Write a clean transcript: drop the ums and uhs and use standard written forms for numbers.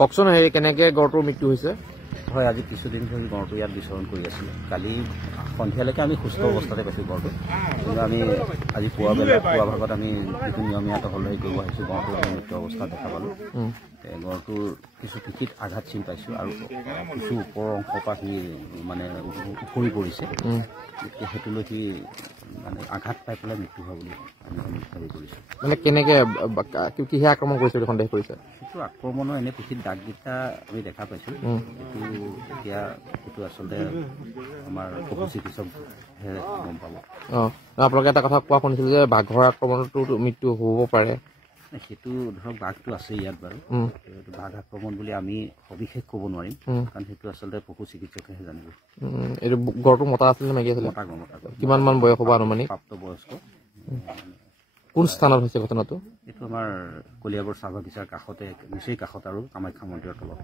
কওকচোন কেনেকে গড়টোৰ মৃত্যু হৈছে? হয়, আজি কিছুদিন ধৰি গড়টো ইয়াত বিচৰণ কৰি আছিলোঁ। কালি সন্ধিয়ালৈকে আমি সুস্থ অৱস্থাতে পাইছোঁ গড়টো, কিন্তু আমি আজি পুৱা ভাগত আমি যিটো নিয়মীয়া তহলদাৰী কৰিব আহিছোঁ, গড়টোৰ আমি মৃত্যু অৱস্থাত দেখা পালোঁ। গড়টোৰ কিছু পিঠিত আঘাত চিন পাইছোঁ আৰু কিছু ওপৰৰ অংশৰ পৰা সি মানে উফৰি পৰিছে। গতিকে সেইটো লৈ সি মানে আঘাত পাই পেলাই মৃত্যু হোৱা বুলি আমি ভাবি কৰিছোঁ। মানে কেনেকে কিহে আক্ৰমণ কৰিছে বুলি সন্দেহ কৰিছে? সেইটো আক্ৰমণৰ এনে পিঠিত দাগকেইটা আমি দেখা পাইছোঁ। সেইটো আচলতে আমাৰ পশু চিকিৎসকহে গম পাব। আপোনালোকে এটা কথা কোৱা শুনিছিলোঁ যে বাঘৰ আক্ৰমণতো মৃত্যু হ'ব পাৰে। সেইটো ধৰক বাঘটো আছে ইয়াত বাৰু, বাঘ আক্ৰমণ বুলি আমি সবিশেষ ক'ব নোৱাৰিম, কাৰণ সেইটো আচলতে পশু চিকিৎসকেহে জানিব। এইটো গড়টো মতা আছিল নে মাইকী আছিল? মতা। কিমান মান বয়স হ'ব আনুমানিক? প্ৰাপ্তবয়স্ক। কোন স্থানত হৈছে ঘটনাটো? এইটো আমাৰ কলিয়াবৰ চাহ বাগিচাৰ কাষতে, নিচেই কাষত আৰু কামাখ্যা মন্দিৰৰ তলত।